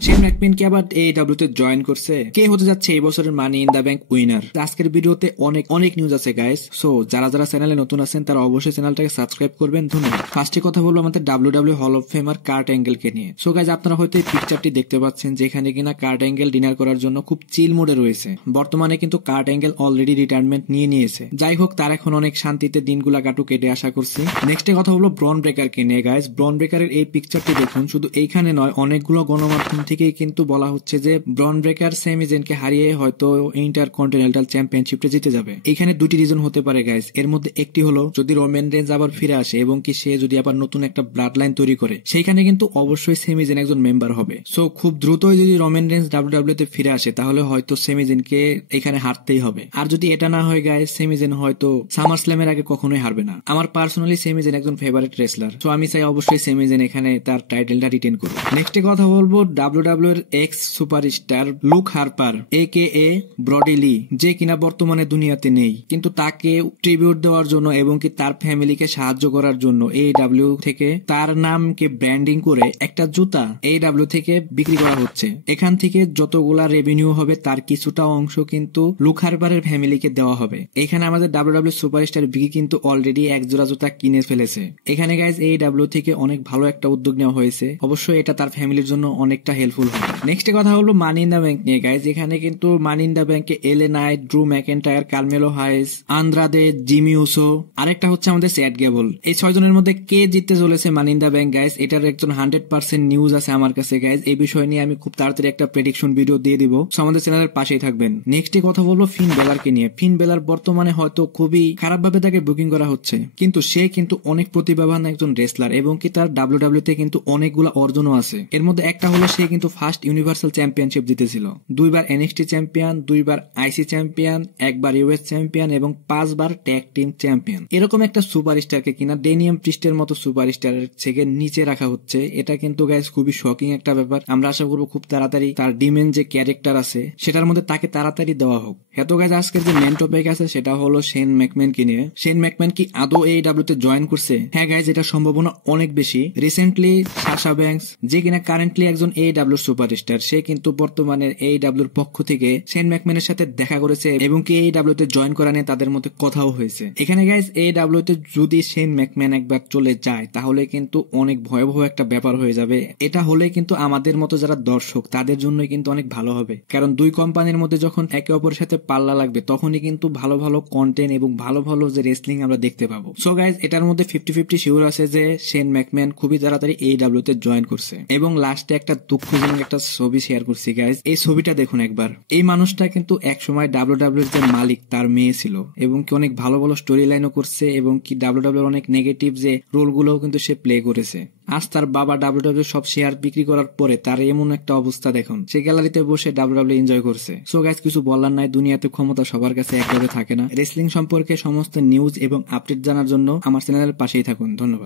Shane ম্যাকম্যান কি আবার AEW তে জয়েন করছে? কে হতে যাচ্ছে এই বছরের মানি ইন দা ব্যাংক উইনার? আজকের ভিডিওতে অনেক অনেক নিউজ আছে গাইস। সো যারা যারা চ্যানেলে নতুন আছেন তারা অবশ্যই চ্যানেলটাকে সাবস্ক্রাইব করবেন। ধন্যবাদ। ফার্স্টে কথা বলবো আমাদের WWE hall of famer cart angle কে নিয়ে। সো গাইস, আপনারা হয়তো এই পিকচারটি দেখতে পাচ্ছেন যেখানে কিনা কার্ট অ্যাঙ্গেল ডিনার করার জন্য খুব চিল মোডে রয়েছে। বর্তমানে কিন্তু কার্ট অ্যাঙ্গেল অলরেডি রিটায়ারমেন্ট নিয়ে নিয়েছে। যাই হোক, তার এখন অনেক শান্তিতে দিনগুলা কাটুক এটাই আশা করছি। নেক্সটে কথা হলো ব্রন ব্রেকার কে নিয়ে গাইস। ব্রন ব্রেকারের এই পিকচারটি দেখুন, শুধু এইখানে নয় অনেকগুলো গণমাধ্যম থেকেই কিন্তু বলা হচ্ছে যে ব্রন ব্রেকার সেমি জেনকে হারিয়ে হয়তো ইন্টার কন্টিনেন্টাল চ্যাম্পিয়নশিপটা জিতে যাবে। এখানে দুটি রিজন হতে পারে গাইস। এর মধ্যে একটি হলো যদি রোমান রেঞ্জ আবার ফিরে আসে এবং কি সে যদি আবার নতুন একটা ব্লাড লাইন তৈরি করে, সেইখানে কিন্তু অবশ্যই সেমি জেন একজন মেম্বার হবে। সো খুব দ্রুতই যদি রোমান রেঞ্জ ডাব্লিউডাব্লিউ তে ফিরে আসে তাহলে হয়তো সেমি জেনকে এখানে হারতেই হবে। আর যদি এটা না হয় গাইস, সেমি জেন হয়তো সামার স্ল্যামের আগে কখনোই হারবে না। আমার পার্সোনালি সেমি জেন একজন ফেভারিট রেসলার। সো আমি চাই অবশ্যই সেমি জেন এখানে তার টাইটেলটা রিটেন করুক। নেক্সট কথা বলবো ডাব্লিউডাব্লিউ এর ex superstar Luke Harper AKA Brodie Lee, যে কিনা বর্তমানে দুনিয়াতে নেই, কিন্তু তাকে ট্রিবিউট দেওয়ার জন্য এবং কি তার ফ্যামিলিকে সাহায্য করার জন্য AEW থেকে তার নামকে ব্র্যান্ডিং করে একটা জুতা AEW থেকে বিক্রি করা হচ্ছে। এখান থেকে যতগুলা রেভিনিউ হবে তার কিছুটা অংশ কিন্তু লুক হারপারের ফ্যামিলিকে দেওয়া হবে। এখানে আমাদের ডাব্লিউডাব্লিউ সুপারস্টার বিকি কিন্তু অলরেডি এক জোড়া জুতা কিনে ফেলেছে। এখানে গাইজ AEW থেকে অনেক ভালো একটা উদ্যোগ নেওয়া হয়েছে। অবশ্যই এটা তার ফ্যামিলির জন্য অনেকটা হেল্পফুল হবে। নেক্সট কথা হলো মানি ইন দা ব্যাংক নিয়ে গাইজ। এখানে কিন্তু মানি ইন দা ব্যাংকে LA Knight, Drew McIntyre, Carmelo Hayes, Andrade, Jimmy Uso, আরেকটা হচ্ছে আমাদের চ্যাট গেবল। এই 6 জনের মধ্যে কে জিততে চলেছে মানি ইন দা ব্যাংক গাইজ? এটার একজন 100% নিউজ আছে আমার কাছে গাইজ। এই বিষয় নিয়ে আমি খুব তাড়াতাড়ি একটা প্রেডিকশন ভিডিও দিয়ে দিব। সো আমাদের চ্যানেলের পাশেই থাকবেন। নেক্সট কথা বলবো ফিন বেলারকে নিয়ে। ফিন বেলার বর্তমানে হয়তো খুবই খারাপ ভাবে তাকে বুকিং করা হচ্ছে, কিন্তু সে কিন্তু অনেক প্রতিভাবান একজন রেসলার এবং কি তার ডাব্লিউডাব্লিউ তে কিন্তু অনেকগুলো অর্জনও আছে। এর মধ্যে একটা হলো সে কিন্তু ফার্স্ট ইউনিভার্সাল চ্যাম্পিয়নশিপ জিতেছিল, 2বার NXT চ্যাম্পিয়ন, 2বার IC চ্যাম্পিয়ন, 1বার US চ্যাম্পিয়ন এবং 5বার ট্যাগ টিম চ্যাম্পিয়ন। এরকম একটা সুপারস্টারকে কিনা ডেনিয়াম প্রিস্টের মতো সুপারস্টারের থেকে নিচে রাখা হচ্ছে। এটা কিন্তু গাইস খুবই শকিং একটা ব্যাপার। আমরা আশা করবো খুব তাড়াতাড়ি তার ডিমেন যে ক্যারেক্টার আছে সেটার মধ্যে তাকে তাড়াতাড়ি দেওয়া হোক। এত গাইস আজকের যে মেন টপিক আছে সেটা হলো শেন ম্যাকম্যান কে নিয়ে। শেন ম্যাকম্যান কি আদৌ AEW তে জয়েন করছে? হ্যাঁ গাইস, এটা সম্ভাবনা অনেক বেশি। রিসেন্টলি সাশা ব্যাংকস, যে কিনা কারেন্টলি একজন AEW সুপারস্টার, সে কিন্তু বর্তমানে AEW এর পক্ষ থেকে শেন ম্যাকম্যানের সাথে দেখা করেছে এবং কি AEW তে জয়েন করা নিয়ে তাদের মধ্যে কথাও হয়েছে। এখানে গাইস AEW তে যদি শেন ম্যাকম্যান একবার চলে যায় তাহলে কিন্তু অনেক ভয়াবহ একটা ব্যাপার হয়ে যাবে। এটা হলে কিন্তু আমাদের মতো যারা দর্শক তাদের জন্য কিন্তু অনেক ভালো হবে, কারণ দুই কোম্পানির মধ্যে যখন একে অপরের সাথে পাল্লা লাগবে তখনই কিন্তু ভালো ভালো কন্টেন্ট এবং ভালো ভালো যে রেসলিং আমরা দেখতে পাবো। সো গাইস, এটার মধ্যে 50-50 শিওর আছে যে শেন ম্যাকম্যান খুবই তাড়াতাড়ি AEW তে জয়েন করছে। এবং লাস্টে একটা দুঃখজনক একটা ছবি শেয়ার করছি গাইস। এই ছবিটা দেখুন একবার। এই মানুষটা কিন্তু একসময় ডাব্লিউডাব্লিউ এর যে মালিক তার মেয়ে ছিল এবং কি অনেক ভালো ভালো স্টোরি লাইনও করছে এবং কি ডাব্লিউডাব্লিউ অনেক নেগেটিভ যে রোল গুলোও কিন্তু সে প্লে করেছে। আজ তার বাবা ডাব্লিউডাব্লিউ সব শেয়ার বিক্রি করার পরে তার এমন একটা অবস্থা দেখুন, সে গ্যালারিতে বসে ডাব্লিউডাব্লিউ এনজয় করছে। সো গাইস, কিছু বলার নাই, দুনিয়াতে ক্ষমতা সবার কাছে একভাবে থাকে না। রেসলিং সম্পর্কে সমস্ত নিউজ এবং আপডেট জানার জন্য আমার চ্যানেলের পাশেই থাকুন। ধন্যবাদ।